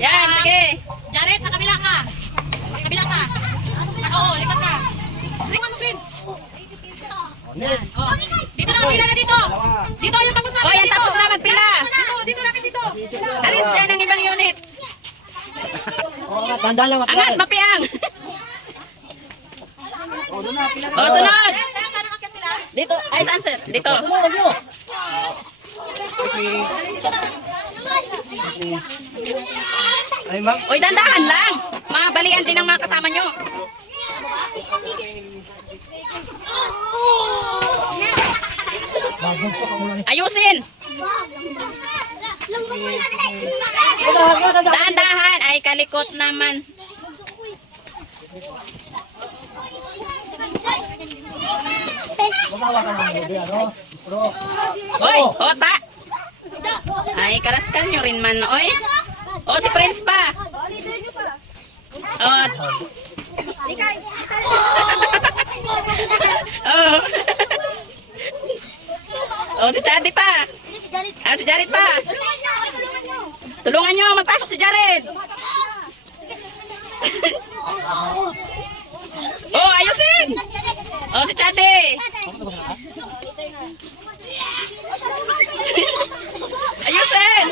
Yan, sige. Jared, sa kabila ka. Sa kabila ka. Oo, lipat ka. Lipat mo, Vince. Yan. Oh. Dito na, pila na dito. Dito yung tapos na. O, yan tapos na magpila. Dito lapit dito. Alis dyan ang ibang unit. Tanda lang. Angat, mapiang. O, sunod. Dito. Ay, saan sir? Dito. Ay, ma'am. Uy, dandahan lang. Mabalian din ang mga kasama nyo. Ayusin. Dahan-dahan. Ay, kalikot naman. Oy, hota. Ay, karaskan nyo rin man, oy. O, si Prince pa. O. O, si Chadi pa. Ah, si Jared pa. Tulungan nyo, magpasok si Jared. Oh, ayusin. Oh, si Chadi. Ayusin.